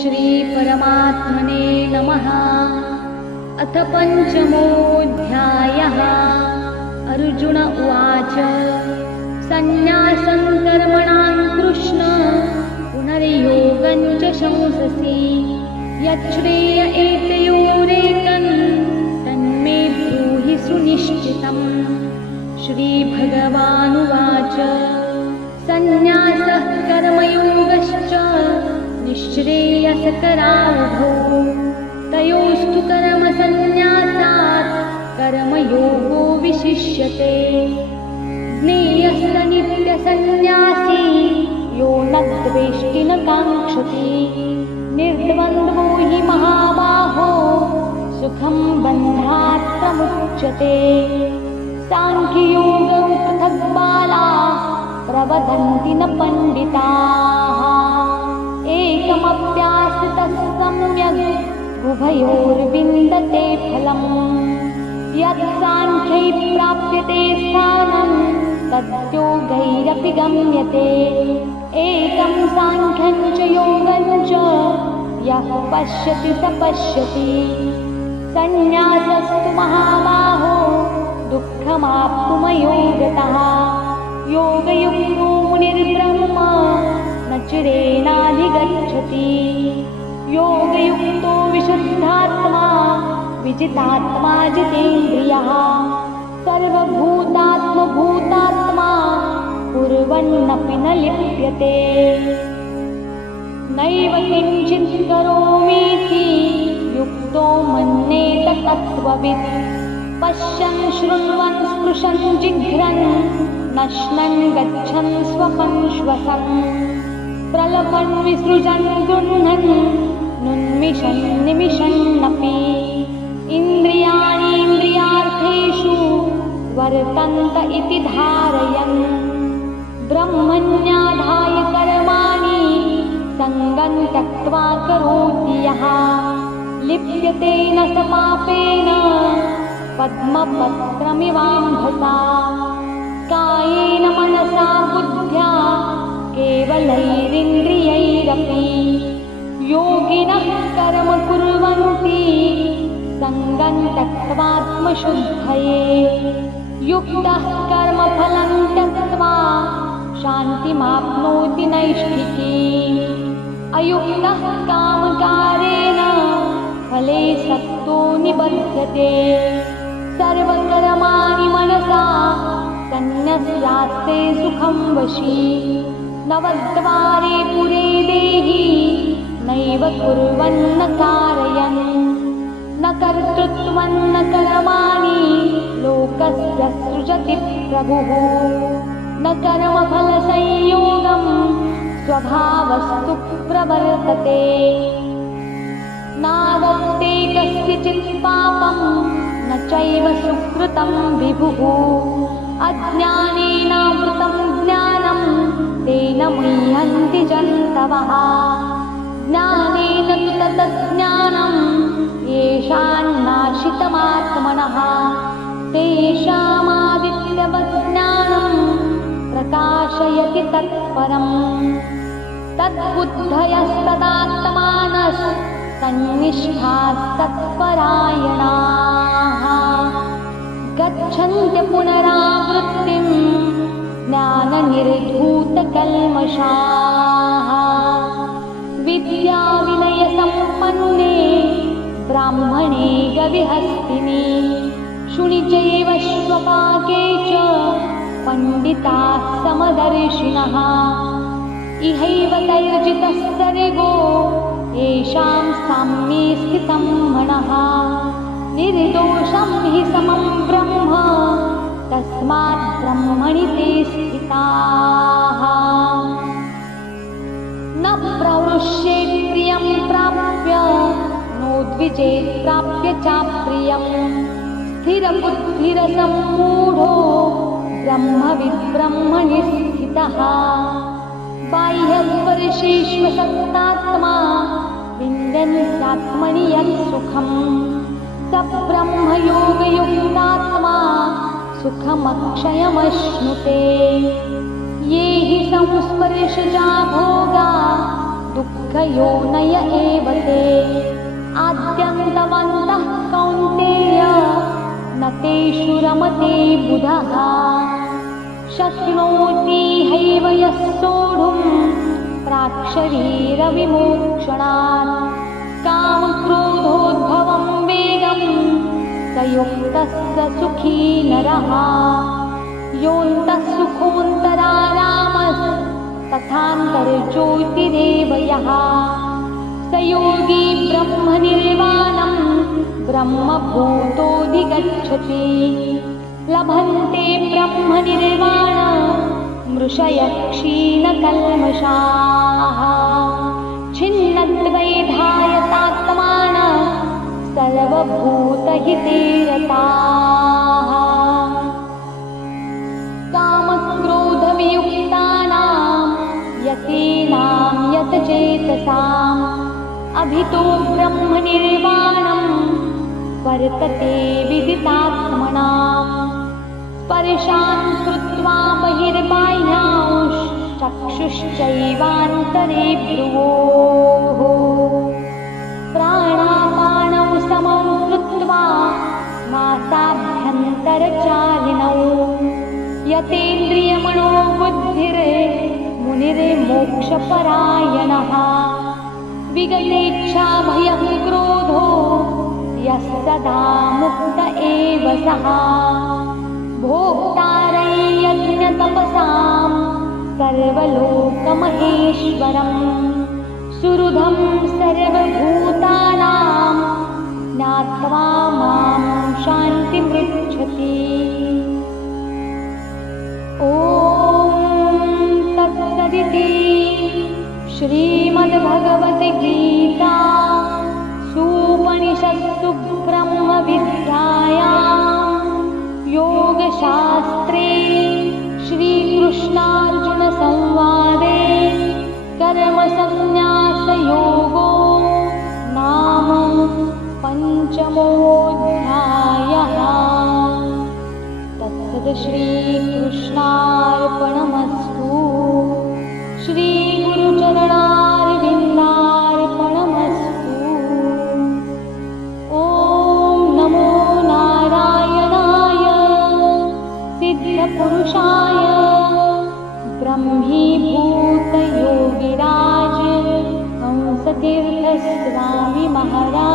श्रीपरमात्मने नमः। अथ पञ्चमोऽध्यायः। अर्जुन उवाच सन्न्यासं कर्मणां कृष्ण पुनर्योगं च शंससि यच्छ्रेय एतयोरेकं तन्मे ब्रूहि सुनिश्चितम्। श्रीभगवानुवाच सन्न्यासः कर्मयोगश्च निःश्रेयसकरावुभौ तयोस्तु कर्मसन्न्यासात् कर्मयोगो विशिष्यते। ज्ञेयः स नित्यसन्न्यासी यो न द्वेष्टि न काङ्क्षति निर्द्वन्द्वो हि महाबाहो सुखं बन्धात् प्रमुच्यते। साङ्ख्ययोगौ पृथक् बालाः प्रवदन्ति न पण्डिताः एकमप्याश्रितः सम्यग् उभयोर्विन्दते फलम्। यत् साङ्ख्यै प्राप्यते स्थानं तद्योगैरपि गम्यते। एकं साङ्ख्यं च योगं च यः पश्यति स पश्यति। सन्न्यासस्तु महाबाहो दुःखमाप्तुमयोगतः योगयुक्तो मुनिर्ब्रह्म न चिरेणाधिगच्छति। योगयुक्तो विशुद्धात्मा विजितात्मा जितेन्द्रियः सर्वभूतात्मभूतात्मा कुर्वन्नपि न लिप्यते। नैव किञ्चित् करोमीति युक्तो मन्येत तत्त्ववित् पश्यन् शृण्वन् स्पृशन् जिघ्रन् नश्नन् गच्छन् स्वपन् श्वसन् प्रलपन् विसृजन् गृह्णन् नुन्मिषन् निमिषन्नपि इन्द्रियाणीन्द्रियार्थेषु वर्तन्त इति धारयन् ब्रह्मण्याधाय कर्माणि सङ्गं त्यक्त्वा करोति यः लिप्यते न स पापेन पद्मपत्रमिवाम्भसा। कायेन मनसा बुद्ध्या केवलैरिन्द्रियैरपि योगिनः कर्म कुर्वन्ति सङ्गं त्यक्त्वात्मशुद्धये। युक्तः कर्मफलं त्यक्त्वा शान्तिमाप्नोति नैष्ठिकीम्। अयुक्तः कामकारेण फले सक्तो निबध्यते। सर्वकर्माणि मनसा सन्न्यस्यास्ते सुखं वशी। नवद्वारे पुरे देहि नैव कुर्वन्न कारयन् न कर्तृत्वं न कर्माणि लोकस्य सृजति प्रभुः। न कर्मफलसंयोगं स्वभावस्तु प्रवर्तते। नादत्ते कस्यचित् पापं न चैव सुकृतं विभुः। अज्ञानेनावृतं ज्ञानं तेन मुह्यन्ति जन्तवः। ज्ञानेन तु ततज्ज्ञानं येषान्नाशितमात्मनः तेषामादित्यवत् ज्ञानं प्रकाशयति तत्परम्। तद्बुद्धयस्तदात्मानस्तन्निष्ठास्तत्परायणाः गच्छन्त्य पुनरावृत्तिं ज्ञाननिर्धूतकल्मषाः। विद्याविनयसम्पन्ने ब्राह्मणे गविहस्तिनि शुनि चैव श्वपाके च पण्डिताः समदर्शिनः। इहैव तैर्जितः सर्गो येषां साम्ये स्थितं मनः। निर्दोषं हि समं ब्रह्म तस्मात् ब्रह्मणि ते स्थिताः। न प्रवृष्येत् प्रियं प्राप्य नोद्विजेत् प्राप्य चाप्रियम्। स्थिरबुद्धिरसम्मूढो ब्रह्मविद्ब्रह्मणि स्थितः। बाह्यस्पर्शेष्वसक्तात्मा विन्दन्त्यात्मनि यत्सुखम् स ब्रह्मयोगयुक्तात्मा सुखमक्षयमश्नुते। ये हि संस्पर्शजा भोगा दुःखयोनय एव ते आद्यन्तवन्तः कौन्तेय न तेषु रमते बुधः शक्नोति हैव यः सोढुं प्राक्शरीरविमोक्षणात् कामक्रोधोद्भवं वेगं स युक्तः स सुखी नरः योऽन्तः सुखोऽन्तरारामस्तथान्तर्ज्योतिरेव यः स योगी ब्रह्मनिर्वाणं ब्रह्मभूतोऽधिगच्छति लभन्ते ब्रह्मनिर्वाणं मृषयः क्षीणकल्मषाः छिन्नद्वैधायतात्मानः सर्वभूतहिते रताः कामक्रोधवियुक्तानां यतीनां यतचेतसाम् अभितो ब्रह्मनिर्वाणं वर्तते विदितात्मनाम् स्पर्शान् कृत्वा बहिर्बाह्यांश्चक्षुश्चैवान्तरे भ्रुवोः प्राणापानौ समं कृत्वा नासाभ्यन्तरचारिणौ यतेन्द्रियमनोबुद्धिर्मुनिर्मोक्षपरायणः विगतेच्छाभयं क्रोधो यः सदा मुक्त एव सः भोक्तारं यज्ञतपसां सर्वलोकमहेश्वरं सुहृदं सर्वभूतानां ज्ञात्वा मां शान्तिमृच्छति। ॐ तत्सदिति श्रीमद्भगवद्गीता उपनिषत्सु ब्रह्मविद्यायां योगशास्त्रे श्रीकृष्णार्जुनसंवादे कर्मसन्न्यासयोगो नाम पञ्चमोऽध्यायः। तत्सत् श्रीकृष्णार्पणमस्तु। श्रीगुरुचरणारविन्दार्पणमस्तु। ॐ नमो नारायणाय सिद्धपुरुषाय ब्रह्मीभूतयोगिराज हंसतीर्थस्वामी महाराज